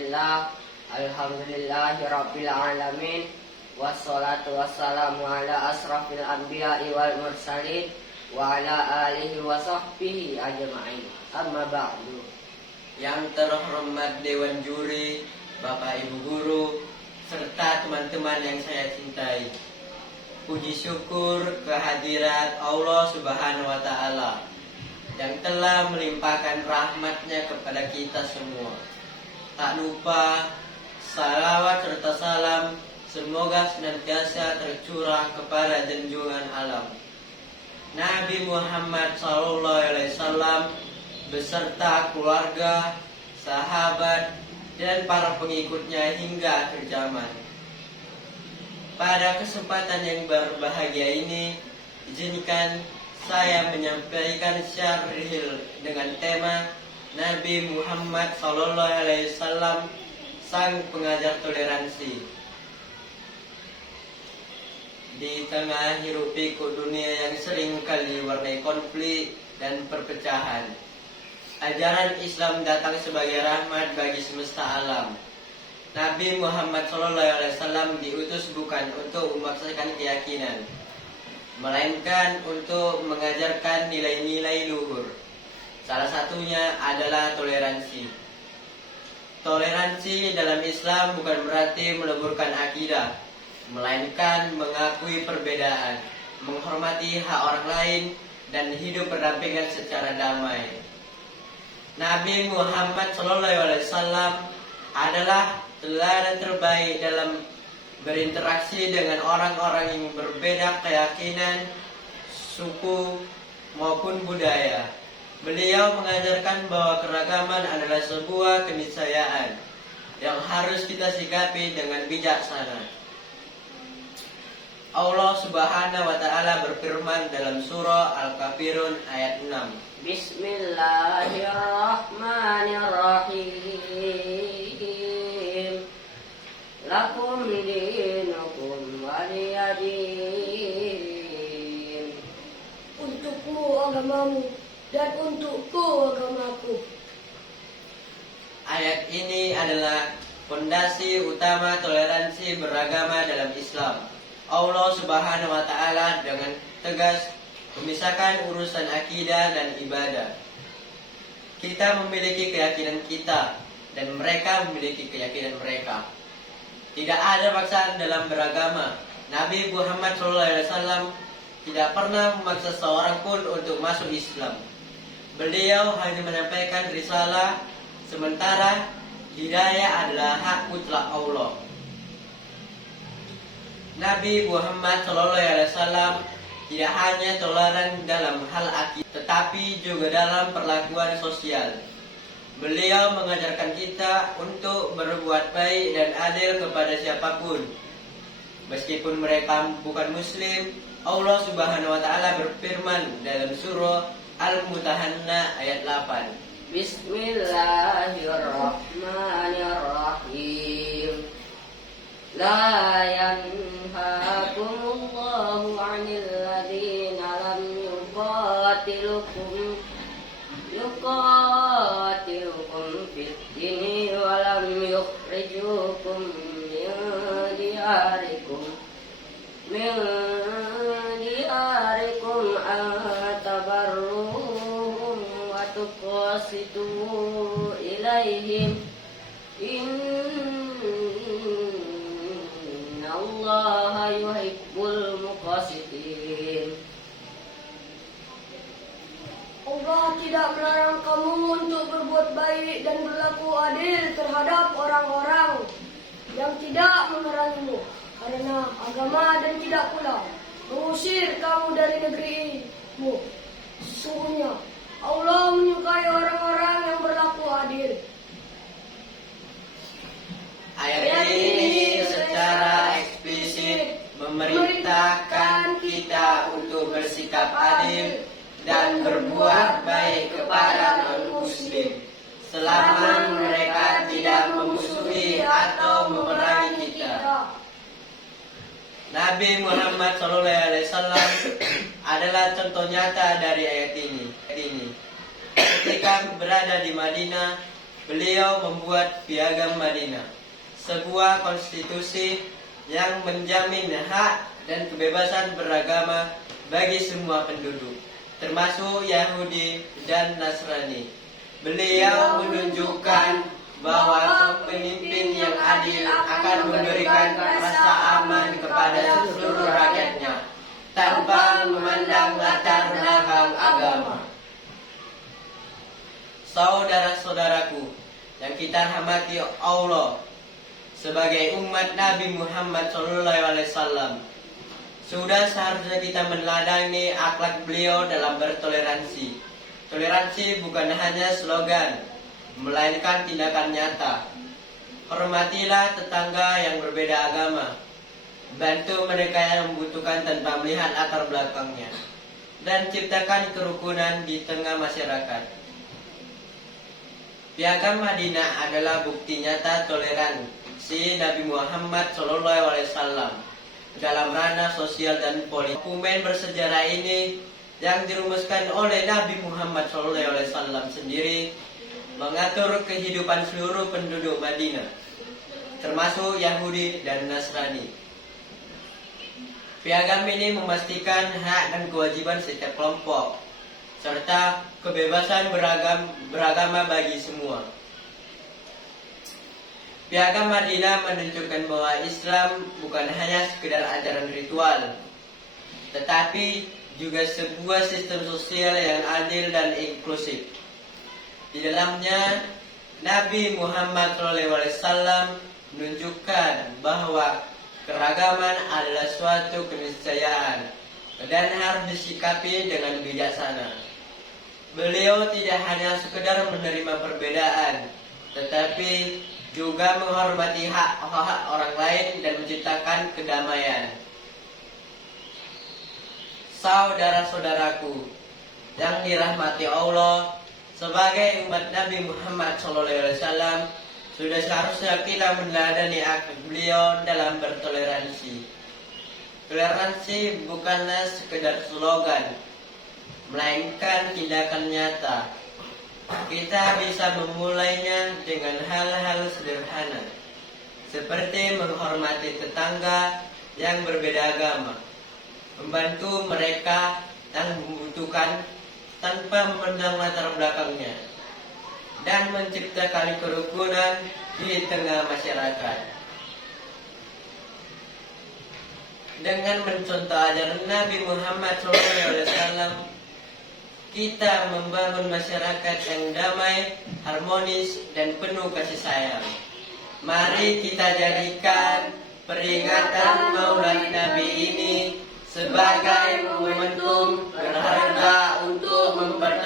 Bismillah, alhamdulillahirabbil alamin, wassalatu wassalamu ala asrafil anbiya'i wal mursalin wa ala alihi wa sahbihi ajma'in. Amma ba'du. Yang terhormat Dewan Juri, Bapak Ibu Guru, serta teman-teman yang saya cintai. Puji syukur kehadirat Allah Subhanahu wa Ta'ala yang telah melimpahkan rahmatnya kepada kita semua. Tak lupa salawat serta salam semoga senantiasa tercurah kepada junjungan alam Nabi Muhammad SAW beserta keluarga, sahabat, dan para pengikutnya hingga akhir zaman. Pada kesempatan yang berbahagia ini, izinkan saya menyampaikan syarhil dengan tema Nabi Muhammad SAW, sang pengajar toleransi. Di tengah hiruk pikuk dunia yang sering kali warnai konflik dan perpecahan, ajaran Islam datang sebagai rahmat bagi semesta alam. Nabi Muhammad SAW diutus bukan untuk memaksakan keyakinan, melainkan untuk mengajarkan nilai-nilai luhur. Salah satunya adalah toleransi. Toleransi dalam Islam bukan berarti meleburkan akidah, melainkan mengakui perbedaan, menghormati hak orang lain, dan hidup berdampingan secara damai. Nabi Muhammad SAW adalah teladan terbaik dalam berinteraksi dengan orang-orang yang berbeda keyakinan, suku, maupun budaya. Beliau mengajarkan bahwa keragaman adalah sebuah keniscayaan yang harus kita sikapi dengan bijaksana. Allah Subhanahu wa Ta'ala berfirman dalam surah Al-Kafirun ayat 6. Bismillahirrahmanirrahim. Lakum dinukum waliyadin. Untukmu agamamu dan untukku agamaku. Ayat ini adalah fondasi utama toleransi beragama dalam Islam. Allah Subhanahu wa Ta'ala dengan tegas memisahkan urusan akidah dan ibadah. Kita memiliki keyakinan kita dan mereka memiliki keyakinan mereka. Tidak ada paksaan dalam beragama. Nabi Muhammad SAW tidak pernah memaksa seorang pun untuk masuk Islam. Beliau hanya menyampaikan risalah, sementara hidayah adalah hak mutlak Allah. Nabi Muhammad SAW tidak hanya toleran dalam hal akidah, tetapi juga dalam perlakuan sosial. Beliau mengajarkan kita untuk berbuat baik dan adil kepada siapapun, meskipun mereka bukan Muslim. Allah Subhanahu wa Ta'ala berfirman dalam surah Al-Mutahanna ayat 8. Bismillahirrahmanirrahim. La yanhakumullahu 'anil ladzina lam yuqatilukum fid dini wa lam yukhrijukum min diyarikum an tabarruhum wa tuqsitu ilaihim. Innallaha yuhibbul muqsitin. Allah tidak melarang kamu untuk berbuat baik dan berlaku adil terhadap orang-orang yang tidak memerangimu karena agama dan tidak pula mengusir kamu dari negerimu. Sesungguhnya Allah menyukai orang-orang yang berlaku adil. Ayat ini secara eksplisit memerintahkan kita untuk bersikap adil dan berbuat baik kepada non-muslim selama mereka tidak memusuhi atau memerangi kita. Nabi Muhammad SAW adalah contoh nyata dari ayat ini. Ketika berada di Madinah, beliau membuat Piagam Madinah, sebuah konstitusi yang menjamin hak dan kebebasan beragama bagi semua penduduk, termasuk Yahudi dan Nasrani. Beliau menunjukkan bahwa pemimpin yang adil akan memberikan rasa aman kepada seluruh rakyatnya tanpa memandang latar belakang agama. Saudara-saudaraku yang kita rahmati Allah, sebagai umat Nabi Muhammad SAW, sudah seharusnya kita meneladani akhlak beliau dalam bertoleransi. Toleransi bukan hanya slogan, melainkan tindakan nyata. Hormatilah tetangga yang berbeda agama, bantu mereka yang membutuhkan tanpa melihat latar belakangnya, dan ciptakan kerukunan di tengah masyarakat. Piagam Madinah adalah bukti nyata toleransi Nabi Muhammad SAW dalam ranah sosial dan politik. Dokumen bersejarah ini yang dirumuskan oleh Nabi Muhammad SAW sendiri mengatur kehidupan seluruh penduduk Madinah, termasuk Yahudi dan Nasrani. Piagam ini memastikan hak dan kewajiban setiap kelompok, serta kebebasan beragama bagi semua. Piagam Madinah menunjukkan bahwa Islam bukan hanya sekedar ajaran ritual, tetapi juga sebuah sistem sosial yang adil dan inklusif. Di dalamnya, Nabi Muhammad SAW menunjukkan bahwa keragaman adalah suatu keniscayaan dan harus disikapi dengan bijaksana. Beliau tidak hanya sekedar menerima perbedaan, tetapi juga menghormati hak-hak orang lain dan menciptakan kedamaian. Saudara-saudaraku yang dirahmati Allah, sebagai umat Nabi Muhammad SAW, sudah seharusnya kita meneladani akhlak beliau dalam bertoleransi. Toleransi bukanlah sekedar slogan, melainkan tindakan nyata. Kita bisa memulainya dengan hal-hal sederhana, seperti menghormati tetangga yang berbeda agama, membantu mereka yang membutuhkan tanpa memandang latar belakangnya, dan menciptakan kerukunan di tengah masyarakat. Dengan mencontoh ajaran Nabi Muhammad SAW, kita membangun masyarakat yang damai, harmonis, dan penuh kasih sayang. Mari kita jadikan peringatan Maulid Nabi ini sebagai momentum berharga untuk memperbaiki